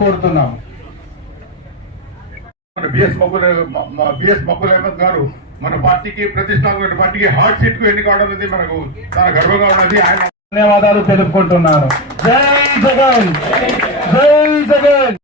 కోరుతున్నాం. మన BS Maggula BS Maggula Ahmed గారు మన పార్టీకి ప్రతిష్టాత్మక పార్టీకి హార్ట్ సీట్కు ఎన్నికవడం అనేది మనకు చాలా గర్వంగా ఉన్నది. ఆయన ధన్యవాదాలు తెలుపుకుంటున్నాను. జై జగన్! జై జగన్!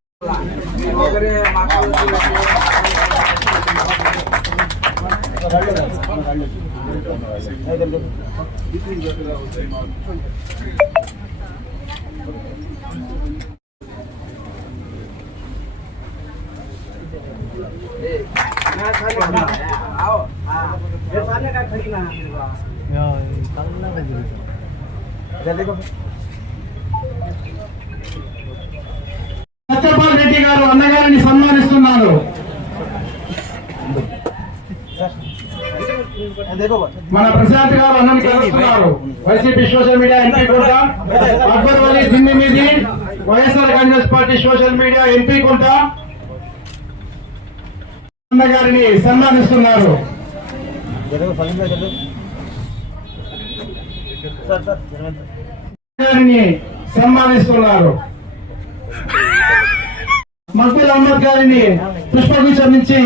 సత్యపాల్ రెడ్డి గారు అన్నగారిని సన్మానిస్తున్నారు. మన ప్రశాంత్ గారు అన్నం కలుస్తున్నారు. వైసీపీ సోషల్ మీడియా ఎంపీ కూడా అక్బర్ వలీ దిన్ని మీది YSR Congress party social media MP కొంట అన్నగారిని సన్మానిస్తున్నారు. గారిని సన్మానిస్తున్నారు. మక్బుల్ అహ్మద్ గారిని పుష్పగుచ్చం నుంచి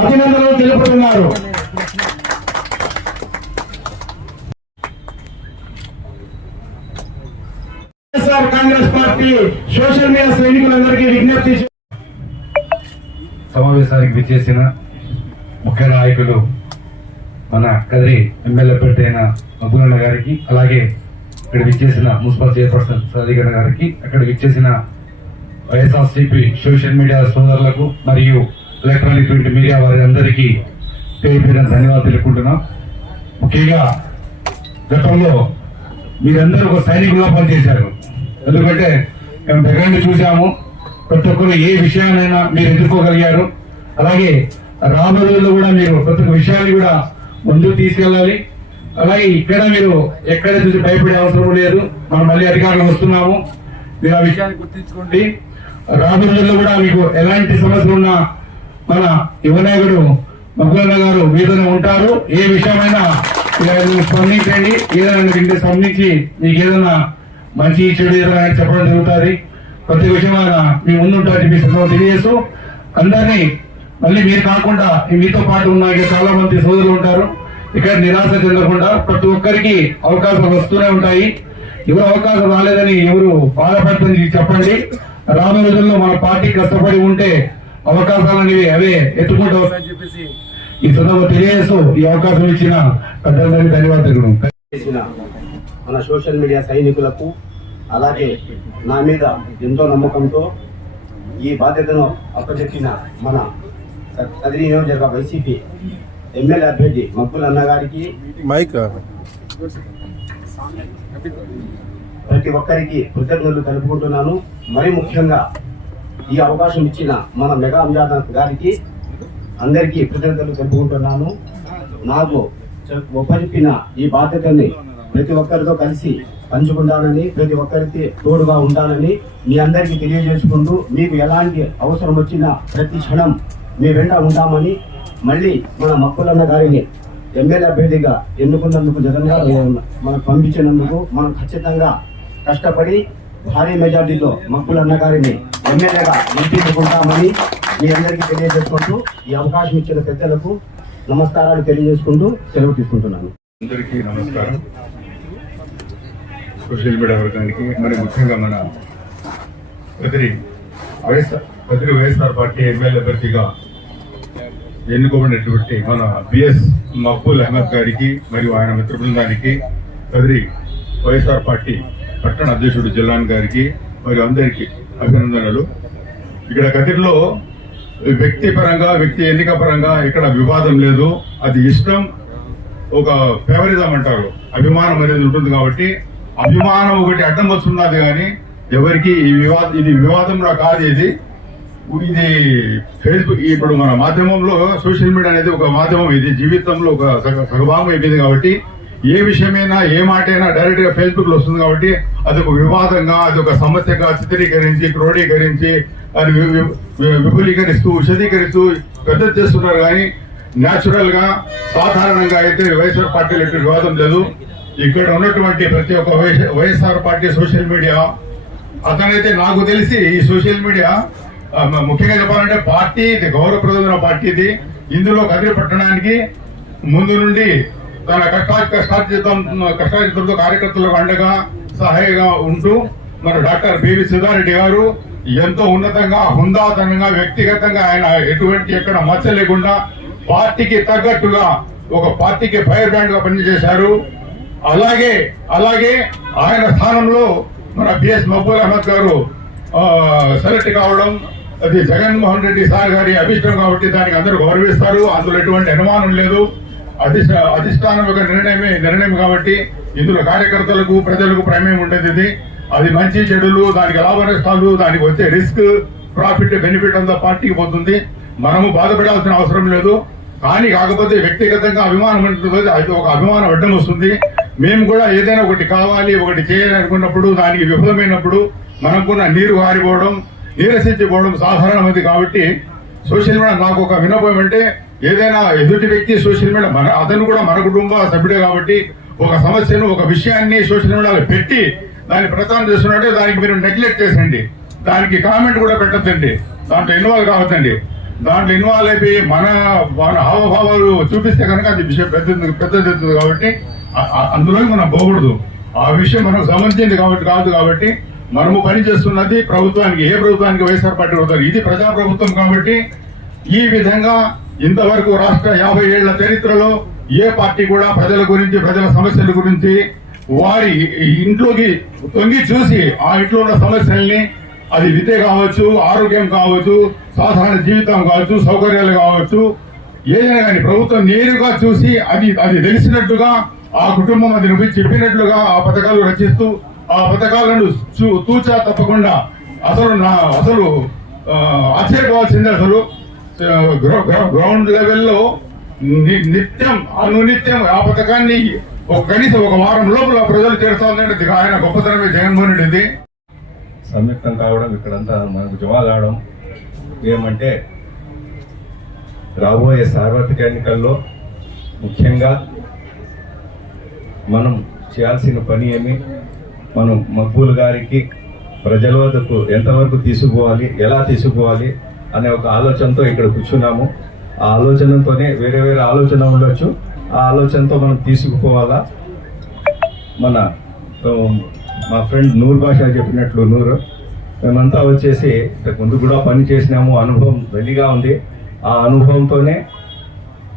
అభినందనలు తెలుపుతున్నారు. YSR Congress party social media సైనికులందరికీ విజ్ఞప్తి సమావేశానికి విచ్చేసిన ముఖ్య నాయకులు మన కదిరి ఎమ్మెల్యే అభ్యర్థి అయిన మధురన్న గారికి అలాగే ఇక్కడ విచ్చేసిన మున్సిపల్ చైర్పర్సన్ సాధికరణ గారికి అక్కడ విచ్చేసిన వైఎస్ఆర్సీపీ సోషల్ మీడియా సోదరులకు మరియు ఎలక్ట్రానిక్ ప్రింట్ మీడియా వారి అందరికీ పేరు పేరున ధన్యవాదాలు తెలుపుకుంటున్నాం. ముఖ్యంగా గతంలో మీరందరూ ఒక సైనికుల్లో పనిచేశారు. ఎందుకంటే మేము దగ్గర చూసాము ప్రతి ఒక్కరు ఏ విషయాన్నైనా మీరు ఎదుర్కోగలిగారు. అలాగే రాబోయేలో రోజుల్లో కూడా మీరు ప్రతి ఒక్క విషయాన్ని కూడా ముందుకు తీసుకెళ్ళాలి. అలాగే ఇక్కడ మీరు ఎక్కడ చూసి భయపడే అవసరం లేదు మనం మళ్ళీ అధికారులు వస్తున్నాము. మీరు ఆ విషయాన్ని గుర్తించుకోండి. రాబోయేలో రోజుల్లో కూడా మీకు ఎలాంటి సమస్యలు ఉన్నా మన యువనాయకుడు మగ్గులన్న గారు మీదనే ఉంటారు. ఏ విషయమైనా మీరు స్పందించండి. ఏదైనా వింటే స్పందించి మీకు ఏదైనా మంచి చెడు ఏదైనా చెప్పడం జరుగుతుంది. ప్రతి విషయమైన మీ ముందుంటారని మీ సందర్భంగా తెలియజేస్తూ అందరినీ మళ్ళీ మీరు కాకుండా మీతో పాటు ఉన్న చాలా మంది సోదరులు ఉంటారు. ఇక్కడ నిరాశ చెందకుండా ప్రతి ఒక్కరికి అవకాశాలు వస్తూనే ఉంటాయి. ఎవరు అవకాశం రాలేదని ఎవరు బాధపడుతుంది చెప్పండి. రాబోయే రోజుల్లో మన పార్టీ కష్టపడి ఉంటే అవకాశాలు అనేవి అవే ఎత్తుకుంటూ వస్తాయని చెప్పేసి ఈ సందర్భంగా తెలియజేస్తూ ఈ అవకాశం ఇచ్చిన పెద్దలందరికీ ధన్యవాదాలు. మన సోషల్ మీడియా సైనికులకు అలాగే నా మీద ఎంతో నమ్మకంతో ఈ బాధ్యతను అప్పచెప్పిన మన కదిరి నియోజకవర్గ వైసీపీ ఎమ్మెల్యే అభ్యర్థి మక్కుల అన్న గారికి మైక్. ప్రతి ఒక్కరికి కృతజ్ఞతలు తెలుపుకుంటున్నాను. మరి ముఖ్యంగా ఈ అవకాశం ఇచ్చిన మన మెగా అంజాద్ గారికి అందరికీ కృతజ్ఞతలు తెలుపుకుంటున్నాను. నాకు ఒప్పచెప్పిన ఈ బాధ్యతని ప్రతి ఒక్కరితో కలిసి పంచుకుంటానని ప్రతి ఒక్కరికి తోడుగా ఉంటానని మీ అందరికీ తెలియజేసుకుంటూ మీకు ఎలాంటి అవసరం వచ్చినా ప్రతి క్షణం మీ వెంట ఉంటామని మళ్ళీ మన మక్కులన్న గారిని ఎమ్మెల్యే అభ్యర్థిగా ఎన్నుకున్నందుకు జగన్ గారు మనకు పంపించినందుకు మనం ఖచ్చితంగా కష్టపడి భారీ మెజార్టీతో మక్కులన్న గారిని ఎమ్మెల్యేగా గెలిపించుకుంటామని మీ అందరికీ తెలియజేసుకుంటూ ఈ అవకాశం ఇచ్చిన పెద్దలకు నమస్కారాలు తెలియజేసుకుంటూ సెలవు తీసుకుంటున్నాను. అందరికీ నమస్కారం. సోషల్ మీడియా వర్గానికి మరి ముఖ్యంగా మన ప్రతి YSR Kadiri YSR party MLA అభ్యర్థిగా ఎన్నుకోబడినటువంటి మన బిఎస్ మక్బూల్ అహ్మద్ గారికి మరియు ఆయన మిత్ర బృందానికి కదిరి వైఎస్ఆర్ పార్టీ పట్టణ అధ్యక్షుడు జిల్లాన్ గారికి మరియు అందరికీ అభినందనలు. ఇక్కడ కదిరిలో వ్యక్తి పరంగా వ్యక్తి ఎన్నిక పరంగా ఇక్కడ వివాదం లేదు. అది ఇష్టం ఒక ఫేవరిజం అంటారు. అభిమానం అనేది ఉంటుంది కాబట్టి అభిమానం ఒకటి అడ్డం వస్తున్నది కానీ ఎవరికి ఈ వివాద ఇది వివాదంలో కాదు ఇది. ఇది ఫేస్బుక్ ఇప్పుడు మన మాధ్యమంలో సోషల్ మీడియా అనేది ఒక మాధ్యమం. ఇది జీవితంలో ఒక సగ- సగభాగం అయిపోయింది కాబట్టి ఏ విషయమైనా ఏ మాట అయినా డైరెక్ట్గా ఫేస్బుక్లో వస్తుంది కాబట్టి అది ఒక వివాదంగా అది ఒక సమస్యగా చిత్రీకరించి క్రోడీకరించి అది విపులీకరిస్తూ విశదీకరిస్తూ పెద్ద చేస్తున్నారు కానీ న్యాచురల్గా సాధారణంగా అయితే వైఎస్ఆర్ పార్టీలు ఎటువంటి వివాదం లేదు. ఇక్కడ ఉన్నటువంటి ప్రతి ఒక్క YS- YSR party social media అతనైతే నాకు తెలిసి ఈ సోషల్ మీడియా ముఖ్యంగా చెప్పాలంటే పార్టీ ఇది గౌరవప్రదమైన పార్టీ ఇది. ఇందులో కదిరి పట్టడానికి ముందు నుండి తన కష్టా కష్టార్జితం కష్టార్జితంతో కార్యకర్తలకు అండగా సహాయంగా ఉంటూ మన డాక్టర్ బివి సుధారెడ్డి గారు ఎంతో ఉన్నతంగా హుందాతనంగా వ్యక్తిగతంగా ఆయన ఎటువంటి ఎక్కడ మచ్చ లేకుండా పార్టీకి తగ్గట్టుగా ఒక పార్టీకి ఫైర్ బ్రాండ్గా పనిచేశారు. అలాగే అలాగే ఆయన స్థానంలో మన బిఎస్ మహబూల్ అహ్మద్ గారు సెలెక్ట్ కావడం అది జగన్మోహన్ రెడ్డి సార్ గారి అభిష్టం కాబట్టి దానికి అందరూ గౌరవిస్తారు. అందులో ఎటువంటి అనుమానం లేదు. అధిష్ట అధిష్టానం యొక్క నిర్ణయమే నిర్ణయం కాబట్టి ఇందులో కార్యకర్తలకు ప్రజలకు ప్రమేయం ఉండేది ఇది. అది మంచి చెడులు దానికి లాభ నష్టాలు దానికి వచ్చే రిస్క్ ప్రాఫిట్ బెనిఫిట్ అంతా పార్టీకి పోతుంది. మనము బాధపడాల్సిన అవసరం లేదు. కానీ కాకపోతే వ్యక్తిగతంగా అభిమానం ఉంటుంది అది ఒక అభిమానం అడ్డం వస్తుంది. మేము కూడా ఏదైనా ఒకటి కావాలి ఒకటి చేయాలనుకున్నప్పుడు దానికి విఫలమైనప్పుడు మనకున్న నీరు కారిపోవడం నీరసించిపోవడం సాధారణమైంది కాబట్టి సోషల్ మీడియా నాకు ఒక వినపం అంటే ఏదైనా ఎదుటి వ్యక్తి సోషల్ మీడియా మన అతను కూడా మన కుటుంబ సభ్యుడే కాబట్టి ఒక సమస్యను ఒక విషయాన్ని సోషల్ మీడియాలో పెట్టి దాన్ని ప్రచారం చేస్తున్నట్టే దానికి మీరు నెగ్లెక్ట్ చేసండి దానికి కామెంట్ కూడా పెట్టద్దండి. దాంట్లో ఇన్వాల్వ్ కావద్దండి. దాంట్లో ఇన్వాల్వ్ అయిపోయి మన మన హావభావాలు చూపిస్తే కనుక అది విషయం పెద్ద పెద్దది కాబట్టి అందులోకి మనం పోకూడదు. ఆ విషయం మనకు సంబంధించింది కాబట్టి కాదు కాబట్టి మనము పని చేస్తున్నది ప్రభుత్వానికి ఏ ప్రభుత్వానికి వైఎస్ఆర్ పార్టీ అవుతారు ఇది ప్రజా ప్రభుత్వం కాబట్టి ఈ విధంగా ఇంతవరకు రాష్ట్ర యాభై ఏళ్ళ చరిత్రలో ఏ పార్టీ కూడా ప్రజల గురించి ప్రజల సమస్యల గురించి వారి ఇంట్లోకి తొంగి చూసి ఆ ఇంట్లో ఉన్న సమస్యల్ని అది విద్య కావచ్చు ఆరోగ్యం కావచ్చు సాధారణ జీవితం కావచ్చు సౌకర్యాలు కావచ్చు ఏదైనా కానీ ప్రభుత్వం నేరుగా చూసి అది అది తెలిసినట్టుగా ఆ కుటుంబం అది నువ్వు చెప్పినట్లుగా ఆ పథకాలు రచిస్తూ ఆ పథకాలను తూచా తప్పకుండా అసలు నా అసలు ఆశ్చర్యపోవాల్సింది ఆశ్చర్యపోవాల్సిందే అసలు. గ్రౌండ్ లెవెల్లో ని- నిత్యం అనునిత్యం ఆ పథకాన్ని ఒక కనీసం ఒక వారం లోపల ప్రజలు చేరుతుందంటే ఆయన గొప్పతనమే జగన్మోహన్ రెడ్డిది. సంయుక్తం కావడం ఇక్కడంతా మనకు జవాలు కావడం ఏమంటే రాబోయే సార్వత్రిక ఎన్నికల్లో ముఖ్యంగా మనం చేయాల్సిన పని ఏమి? మనం మక్బూల్ గారికి ప్రజల వద్దకు ఎంతవరకు తీసుకుపోవాలి ఎలా తీసుకుపోవాలి అనే ఒక ఆలోచనతో ఇక్కడ కూర్చున్నాము. ఆ ఆలోచనతోనే వేరే వేరే ఆలోచన ఉండొచ్చు. ఆ ఆలోచనతో మనం తీసుకుపోవాలా? మన మా ఫ్రెండ్ నూర్ భాష చెప్పినట్లు నూరు మేమంతా వచ్చేసి ఇంతకు ముందు కూడా పని చేసినాము అనుభవం వెలిగా ఉంది. ఆ అనుభవంతోనే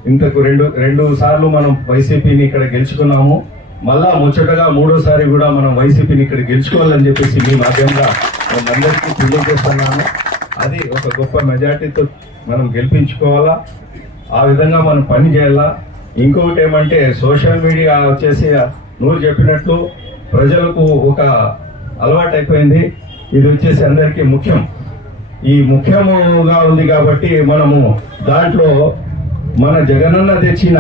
ఇంతకు రెండు రెండు సార్లు మనం వైసీపీని ఇక్కడ గెలుచుకున్నాము. మళ్ళా ముచ్చటగా మూడోసారి కూడా మనం వైసీపీని ఇక్కడ గెలుచుకోవాలని చెప్పేసి మీ మాధ్యమంగా మనందరికీ తెలియజేస్తున్నాము అది ఒక గొప్ప మెజార్టీతో మనం గెలిపించుకోవాలా? ఆ విధంగా మనం పని చేయాలా? ఇంకొకటి ఏమంటే సోషల్ మీడియా వచ్చేసి నువ్వు చెప్పినట్టు ప్రజలకు ఒక అలవాటు అయిపోయింది. ఇది వచ్చేసి అందరికీ ముఖ్యం. ఈ ముఖ్యముగా ఉంది కాబట్టి మనము దాంట్లో మన జగనన్న తెచ్చిన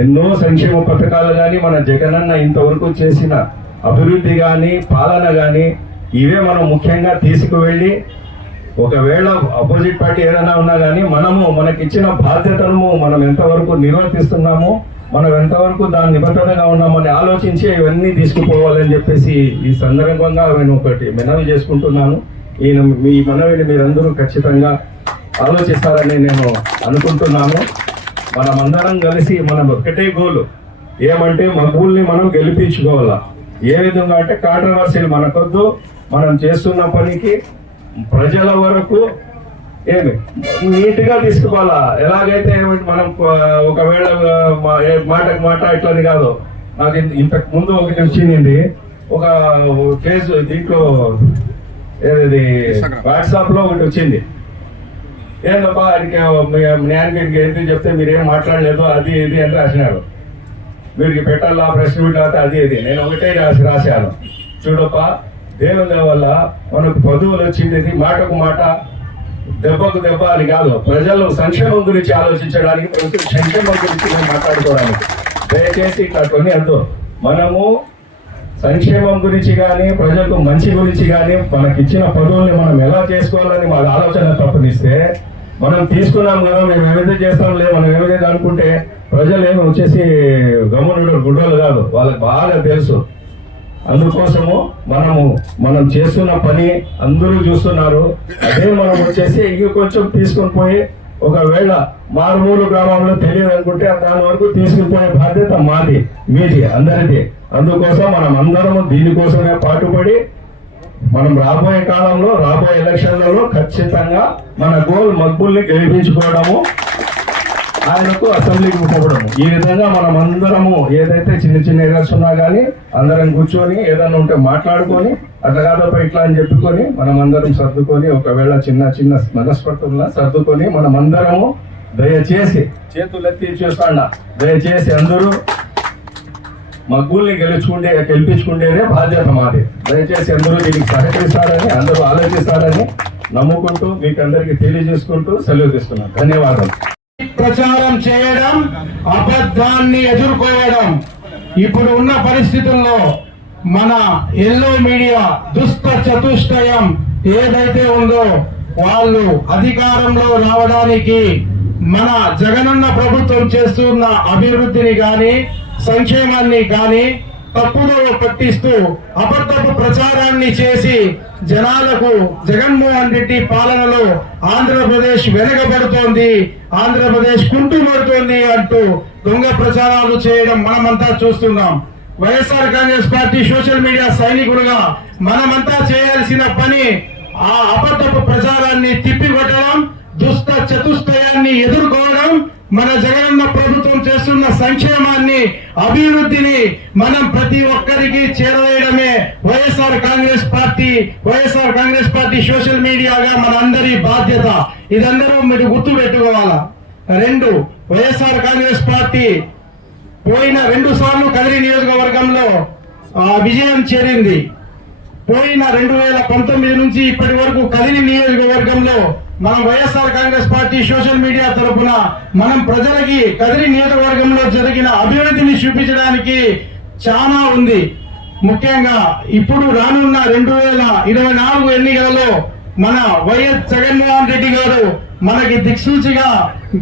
ఎన్నో సంక్షేమ పథకాలు కానీ మన జగనన్న ఇంతవరకు చేసిన అభివృద్ధి కానీ పాలన కానీ ఇవే మనం ముఖ్యంగా తీసుకువెళ్ళి ఒకవేళ అపోజిట్ పార్టీ ఏదైనా ఉన్నా కానీ మనము మనకిచ్చిన బాధ్యతను మనం ఎంతవరకు నిర్వర్తిస్తున్నాము మనం ఎంతవరకు దాని నిబద్ధతగా ఉన్నామని ఆలోచించి ఇవన్నీ తీసుకుపోవాలని చెప్పేసి ఈ సందర్భంగా నేను ఒకటి మనవి చేసుకుంటున్నాను. ఈయన మీ మనవిని మీరందరూ ఖచ్చితంగా ఆలోచిస్తారని నేను అనుకుంటున్నాను. మనమందరం కలిసి మనం ఒకటే గోలు. ఏమంటే మగ్గుల్ని మనం గెలిపించుకోవాలా. ఏ విధంగా అంటే కాంట్రవర్సీలు మనకొద్దు. మనం చేస్తున్న పనికి ప్రజల వరకు ఏమి? నీట్గా తీసుకోవాలా ఎలాగైతే ఏమిటి మనం ఒకవేళ మాటకు మాట ఇట్లని కాదు. నాకు ఇంత- ఇంతకు ముందు ఒకటి వచ్చింది. ఒక ఫేస్ దీంట్లో ఏది వాట్సాప్లో ఒకటి వచ్చింది. ఏందబ్బా ఆయనకి జ్ఞానికి ఏంటి చెప్తే మీరేం మాట్లాడలేదు అది ఇది అని రాసినాడు. వీరికి పెట్టాలా ప్రెస్ మీట్ అయితే అది ఇది. నేను ఒకటే రాసి రాశాను. చూడప్పా దేవుని వల్ల మనకు పదువులు వచ్చింది మాటకు మాట దెబ్బకు దెబ్బ అని కాదు. ప్రజలు సంక్షేమం గురించి ఆలోచించడానికి ప్రభుత్వం సంక్షేమం గురించి మేము మాట్లాడుకోవడానికి దయచేసి ఇట్లా కొన్ని అర్థం మనము సంక్షేమం గురించి కానీ ప్రజలకు మంచి గురించి కానీ మనకిచ్చిన పదవుల్ని మనం ఎలా చేసుకోవాలని వాళ్ళ ఆలోచన తప్పనిస్తే మనం తీసుకున్నాం కదా మేము ఏమైతే చేస్తాం లేదు మనం ఏమైతే అనుకుంటే ప్రజలు ఏమి వచ్చేసి గమనుడు గుడ్డలు కాదు వాళ్ళకి బాగా తెలుసు. అందుకోసము మనము మనం చేస్తున్న పని అందరూ చూస్తున్నారు. అదే మనం వచ్చేసి ఇంక కొంచెం తీసుకొని పోయి ఒకవేళ మారుమూలు గ్రామంలో తెలియదు అనుకుంటే దాని వరకు తీసుకుపోయే బాధ్యత మాది మీది అందరిది. అందుకోసం మనం అందరము దీనికోసమే పాటుపడి మనం రాబోయే కాలంలో రాబోయే ఎలక్షన్లలో ఖచ్చితంగా మన గోల్ మగ్గుల్ని గెలిపించుకోవడము ఆయనకు అసెంబ్లీకి పంపడం ఈ విధంగా మనం అందరము ఏదైతే చిన్న చిన్న ఎర్రర్స్ ఉన్నా కానీ అందరం కూర్చొని ఏదైనా ఉంటే మాట్లాడుకొని అట్లా కాదప్ప ఇట్లా అని చెప్పుకొని మనం అందరం సర్దుకొని ఒకవేళ చిన్న చిన్న మనస్పర్ధుల్లా సర్దుకొని మనం అందరము దయచేసి చేతులెత్తి చూస్తాండ. దయచేసి అందరూ మగ్గుల్ని గెలుచుకుంటే గెలిపించుకుంటేనే బాధ్యత మాది. దయచేసి అందరూ దీనికి సహకరిస్తారని అందరూ ఆలోచిస్తారని నమ్ముకుంటూ మీకు అందరికీ తెలియజేసుకుంటూ సెలవు తీసుకున్నాను ధన్యవాదాలు. ప్రచారం చేయడం అబద్ధాన్ని ఎదుర్కోవడం ఇప్పుడు ఉన్న పరిస్థితుల్లో మన ఎల్లో మీడియా దుష్ట చతుష్టయం ఏదైతే ఉందో వాళ్ళు అధికారంలో రావడానికి మన జగనన్న ప్రభుత్వం చేస్తున్న అభివృద్ధిని కానీ సంక్షేమాన్ని గాని తప్పుదో పట్టిస్తూ అబద్ధపు ప్రచారాన్ని చేసి జనాలకు జగన్మోహన్ రెడ్డి పాలనలో ఆంధ్రప్రదేశ్ వెనకబడుతోంది ఆంధ్రప్రదేశ్ కుంటుపడుతోంది అంటూ దొంగ ప్రచారాలు చేయడం మనమంతా చూస్తున్నాం. YSR Congress party social media సైనికులుగా మనమంతా చేయాల్సిన పని ఆ అబద్ధపు ప్రచారాన్ని తిప్పికొట్టడం దుష్ట చతుష్టయాన్ని ఎదుర్కోవడం మన జగనన్న ప్రభుత్వం చేస్తున్న సంక్షేమాన్ని అభివృద్ధిని మనం ప్రతి ఒక్కరికి చేరవేయడమే YSR Congress party YSR Congress party social మీడియాగా మన అందరి బాధ్యత. ఇదందరూ మీరు గుర్తు పెట్టుకోవాలా? రెండు వైఎస్ఆర్ కాంగ్రెస్ పార్టీ పోయిన రెండు సార్లు కదిరి నియోజకవర్గంలో విజయం చేరింది. పోయిన రెండు వేల పంతొమ్మిది నుంచి ఇప్పటి వరకు కదిరి నియోజకవర్గంలో మనం YSR Congress party social media తరఫున మనం ప్రజలకి కదిరి నియోజకవర్గంలో జరిగిన అభివృద్ధిని చూపించడానికి చాలా ఉంది. ముఖ్యంగా ఇప్పుడు రానున్న రెండు వేల ఇరవై నాలుగు ఎన్నికలలో మన వైఎస్ జగన్మోహన్ రెడ్డి గారు మనకి దిక్సూచిగా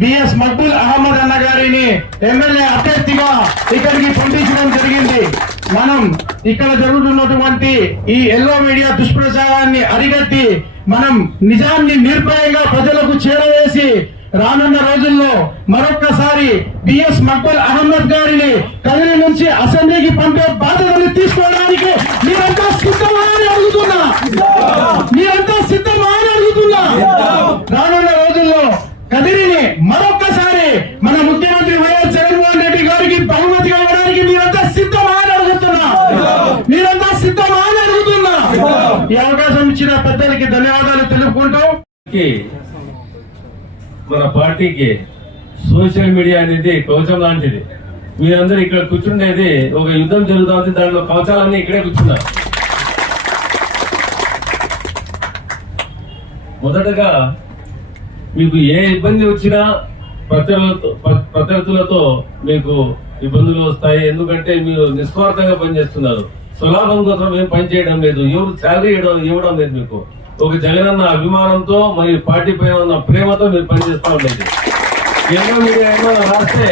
బిఎస్ మక్బుల్ అహ్మద్ అన్న గారిని ఎమ్మెల్యే అభ్యర్థిగా ఇక్కడికి పంపించడం జరిగింది. మనం ఇక్కడ జరుగుతున్నటువంటి ఈ ఎల్లో మీడియా దుష్ప్రచారాన్ని అరిగట్టి మనం నిజాన్ని నిర్భయంగా ప్రజలకు చేరవేసి రానున్న రోజుల్లో మరొక్కసారి బిఎస్ మక్బల్ అహ్మద్ గారిని కదిరి నుంచి అసెంబ్లీకి పంపే బాధ్యతలు తీసుకోవడానికి మీరంతా సిద్ధమా అని అడుగుతున్నా. మీరంతా సిద్ధమా అని అడుగుతున్నా. రానున్న రోజుల్లో కదిరిని మరొక్కసారి మన ముఖ్యమంత్రి వైఎస్ ధన్యవాదాలు మన పార్టీకి సోషల్ మీడియా అనేది కవచం లాంటిది. మీరందరూ ఇక్కడ కూర్చుండేది ఒక యుద్ధం జరుగుతుంది దాంట్లో కవచాలన్నీ ఇక్కడే కూర్చున్నారు. మొదటగా మీకు ఏ ఇబ్బంది వచ్చినా ప్రత్యర్థులతో మీకు ఇబ్బందులు వస్తాయి. ఎందుకంటే మీరు నిస్వార్థంగా పనిచేస్తున్నారు. సులాభం కోసం ఏం పని చేయడం లేదు. ఎవరు శాలరీ ఇవ్వడం ఇవ్వడం లేదు మీకు. ఒక జగనన్న అభిమానంతో మరియు పార్టీ పైన ఉన్న ప్రేమతో మీరు పనిచేస్తా ఉండేది ఎన్నో మీరు ఏమైనా రాస్తే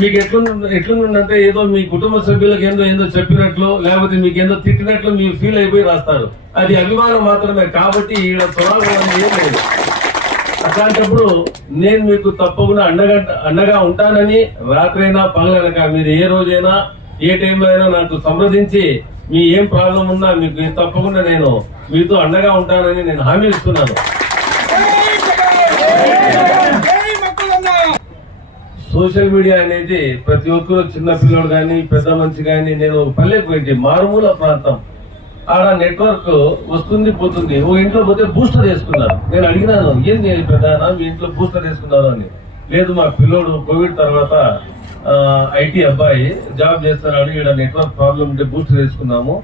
మీకు ఎట్లుంది ఎట్లుందంటే ఏదో మీ కుటుంబ సభ్యులకు ఏందో ఏందో చెప్పినట్లు లేకపోతే మీకు ఏందో తిట్టినట్లు మీరు ఫీల్ అయిపోయి రాస్తారు. అది అభిమానం మాత్రమే కాబట్టి ఈడ సులాభం ఏం లేదు. అట్లాంటప్పుడు నేను మీకు తప్పకుండా అండగా అండగా ఉంటానని రాత్రైనా పగలనక మీరు ఏ రోజైనా ఏ టైంలో అయినా నాకు సంప్రదించి మీ ఏం ప్రాబ్లం ఉన్నా మీకు తప్పకుండా నేను మీతో అండగా ఉంటానని నేను హామీ ఇస్తున్నాను. సోషల్ మీడియా అనేది ప్రతి ఒక్కరు చిన్న పిల్లోడు కానీ పెద్ద మనిషి కానీ నేను పల్లెకు పెట్టి మారుమూల ప్రాంతం. ఆడ నెట్వర్క్ వస్తుంది పోతుంది. ఓ ఇంట్లో పోతే బూస్టర్ వేసుకున్నారు. నేను అడిగినాను ఏంది ప్రధాన మీ ఇంట్లో బూస్టర్ వేసుకున్నారు అని. లేదు మా పిల్లోడు కోవిడ్ తర్వాత ఐటీ అబ్బాయి జాబ్ చేస్తున్నాడు ఇక్కడ నెట్వర్క్ ప్రాబ్లం ఉంటే బూస్ట్ వేసుకున్నాము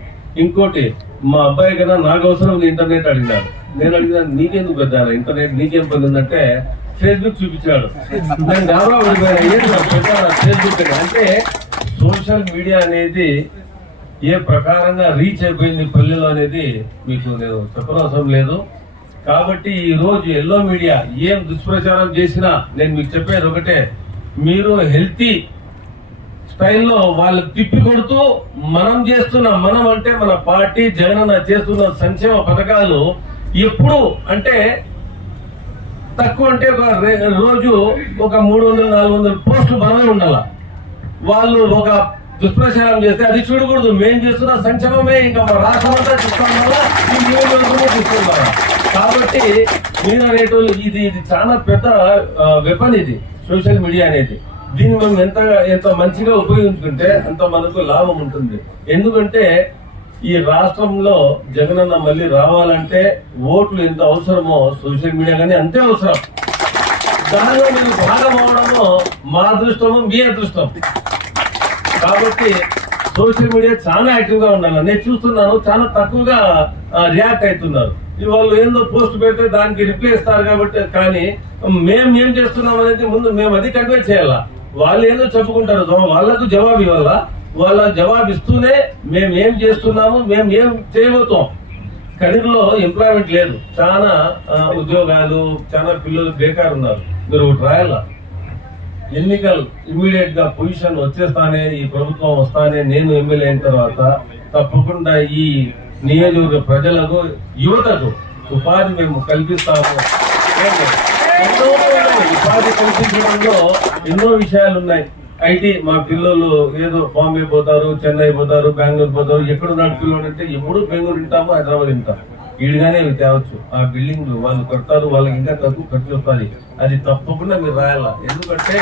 ఇంకోటి మా అబ్బాయి కన్నా నాకు అవసరం ఇంటర్నెట్ అడిగినాడు. నేను అడిగినాను నీకెందుకు పెద్ద ఇంటర్నెట్? నీకేం పని ఉందంటే ఫేస్బుక్ చూపించాడు నేను గాబరా ఫేస్బుక్ అంటే సోషల్ మీడియా అనేది ఏ ప్రకారంగా రీచ్ అయిపోయింది పల్లెలో అనేది మీకు నేను చెప్పనవసరం లేదు. కాబట్టి ఈ రోజు ఎల్లో మీడియా ఏం దుష్ప్రచారం చేసినా నేను మీకు చెప్పేది ఒకటే. మీరు హెల్తీ స్టైల్లో వాళ్ళు తిప్పి కొడుతూ మనం చేస్తున్న మనం అంటే మన పార్టీ జగనన్న చేస్తున్న సంక్షేమ పథకాలు ఎప్పుడు అంటే తక్కువ అంటే ఒక రే- రోజు ఒక మూడు వందలు నాలుగు వందల పోస్టులు మనమే ఉండాల? వాళ్ళు ఒక దుష్ప్రచారం చేస్తే అది చూడకూడదు. మేం చేస్తున్న సంక్షేమమే ఇంకా మా రాష్ట్రం అంతా చూస్తాం వల్ల కాబట్టి మీరు అనేటోళ్ళు ఇది ఇది చాలా పెద్ద వెపన్ ఇది. సోషల్ మీడియా అనేది. దీన్ని మనం ఎంత ఎంత మంచిగా ఉపయోగించుకుంటే అంత మనకు లాభం ఉంటుంది. ఎందుకంటే ఈ రాష్ట్రంలో జగనన్న మళ్ళీ రావాలంటే ఓట్లు ఎంత అవసరమో సోషల్ మీడియా కానీ అంతే అవసరం. దానిలో మీరు భాగం అవడము మా అదృష్టము మీ అదృష్టం. కాబట్టి సోషల్ మీడియా చాలా యాక్టివ్గా ఉండాలి. నేను చూస్తున్నాను చాలా తక్కువగా రియాక్ట్ అవుతున్నారు. వాళ్ళు ఏందో పోస్ట్ పెడితే దానికి రిప్లై ఇస్తారు కాబట్టి కానీ మేము ఏం చేస్తున్నాం అనేది ముందు మేము అది కన్వే చేయాలా? వాళ్ళు ఏందో చెప్పుకుంటారు వాళ్ళకు జవాబు ఇవ్వాలా? వాళ్ళ జవాబు ఇస్తూనే మేము ఏం చేస్తున్నాము మేము ఏం చేయబోతాం కడిలో ఎంప్లాయ్మెంట్ లేదు. చాలా ఉద్యోగాలు చాలా పిల్లలు బేకార్ ఉన్నారు. మీరు ఒకటి ఎన్నికలు ఇమ్మీడియట్గా పొజిషన్ వచ్చేస్తానే ఈ ప్రభుత్వం వస్తానే నేను ఎమ్మెల్యే అయిన తర్వాత తప్పకుండా ఈ నియోజకవర్గ ప్రజలకు యువతకు ఉపాధి మేము కల్పిస్తాము. ఎన్నో ఉపాధి కల్పించడంలో ఎన్నో విషయాలు ఉన్నాయి. ఐటీ మా పిల్లలు ఏదో బాంబే పోతారు చెన్నై పోతారు బెంగళూరు పోతారు. ఎక్కడున్నాడు పిల్లలు అంటే ఎప్పుడు బెంగళూరు వింటాము హైదరాబాద్ వింటాం ఈడుగానే తేవచ్చు. ఆ బిల్డింగ్ వాళ్ళు కడతారు వాళ్ళకి ఇంకా తక్కువ ఖర్చు వస్తుంది. అది తప్పకుండా మీరు రాయాల. ఎందుకంటే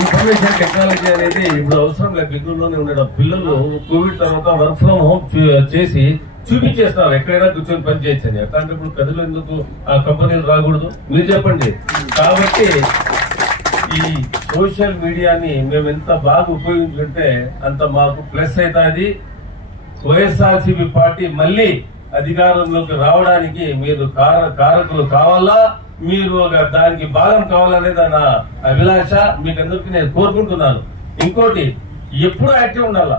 ఇన్ఫర్మేషన్ టెక్నాలజీ అనేది ఇప్పుడు అవసరం లేదు బెంగళూరులోనే ఉండడం. పిల్లలు కోవిడ్ తర్వాత వర్క్ ఫ్రమ్ హోమ్ చేసి చూపించేస్తారు ఎక్కడైనా కూర్చొని పని చేయొచ్చని. అట్లాంటి ఇప్పుడు ప్రజలు ఎందుకు ఆ కంపెనీలు రాకూడదు? మీరు చెప్పండి. కాబట్టి ఈ సోషల్ మీడియాని మేము ఎంత బాగా ఉపయోగించుకుంటే అంత మాకు ప్లస్ అవుతుంది. వైఎస్ఆర్సీపీ పార్టీ మళ్ళీ అధికారంలోకి రావడానికి మీరు కార కారకులు కావాలా? మీరు ఒక దానికి భాగం కావాలనేది నా అభిలాష మీకు అందరికీ నేను కోరుకుంటున్నాను. ఇంకోటి ఎప్పుడు యాక్టివ్ ఉండాలా?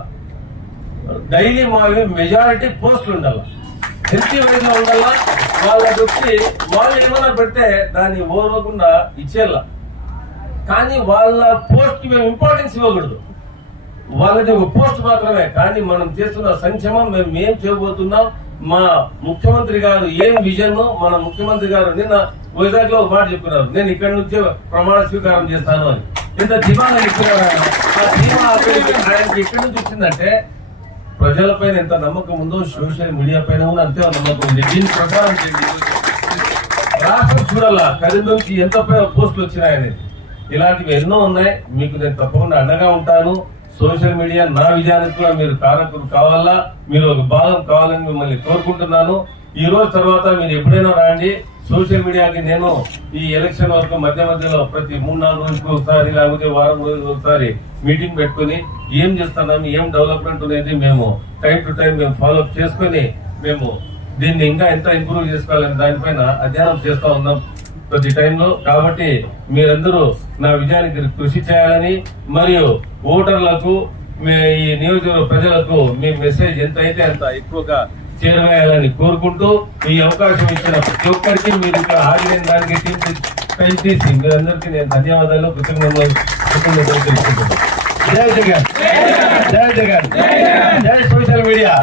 డైలీ మావి మెజారిటీ పోస్టులు ఉండాలి? హెల్తీ వైజ్ ఉండాలా? వాళ్ళకి వచ్చి వాళ్ళు ఏమైనా పెడితే దాన్ని ఓర్వకుండా ఇచ్చేయాల కానీ వాళ్ళ పోస్ట్కి మేము ఇంపార్టెన్స్ ఇవ్వకూడదు. వాళ్ళది ఒక పోస్ట్ మాత్రమే. కానీ మనం చేస్తున్న సంక్షేమం మేము ఏం చేయబోతున్నాం? మా ముఖ్యమంత్రి గారు ఏం విజన్ మన ముఖ్యమంత్రి గారు నిన్న వైజాగ్లో ఒక మాట చెప్పినారు నేను ఇక్కడ నుంచే ప్రమాణ స్వీకారం చేస్తాను అని. ఇంత ధీమాగా ఆ ధీమా ఆయనకి ఎక్కడి నుంచి వచ్చిందంటే ప్రజలపైన ఎంత నమ్మకం ఉందో సోషల్ మీడియా పైన కూడా అంతే నమ్మకం ఉంది. దీని ప్రకారం రాష్ట్రం చూడాలా? కరీంనగర్కి ఎంత పోస్టులు వచ్చినాయని. ఇలాంటివి ఎన్నో ఉన్నాయి. మీకు నేను తప్పకుండా అండగా ఉంటాను. సోషల్ మీడియా నా విజయానికి కూడా మీరు కారకులు కావాలా? మీరు ఒక భాగం కావాలని మిమ్మల్ని కోరుకుంటున్నాను. ఈ రోజు తర్వాత మీరు ఎప్పుడైనా రాండి. సోషల్ మీడియాకి నేను ఈ ఎలక్షన్ వరకు మధ్య మధ్యలో ప్రతి మూడు నాలుగు రోజులకు ఒకసారి లేకపోతే వారం రోజులకు ఒకసారి మీటింగ్ పెట్టుకుని ఏం చేస్తున్నాం ఏం డెవలప్మెంట్ అనేది మేము టైం టు టైం మేము ఫాలో అప్ చేసుకుని మేము దీన్ని ఇంకా ఎంత ఇంప్రూవ్ చేసుకోవాలని దానిపైన అధ్యయనం చేస్తూ ఉన్నాం ప్రతి టైంలో. కాబట్టి మీరందరూ నా విజయానికి కృషి చేయాలని మరియు ఓటర్లకు మీ ఈ నియోజకవర్గ ప్రజలకు మీ మెసేజ్ ఎంత అయితే అంత ఎక్కువగా చేరవేయాలని కోరుకుంటూ ఈ అవకాశం ఇచ్చిన ప్రతి ఒక్కరికి మీరు ఇక్కడ హాజరైన దానికి టీం టైం తీసి మీరందరికీ నేను ధన్యవాదాలు కృతజ్ఞతలు కృతజ్ఞతలు తెలుసుకుంటున్నాను జై జగన్. జై జగన్. జై సోషల్ మీడియా.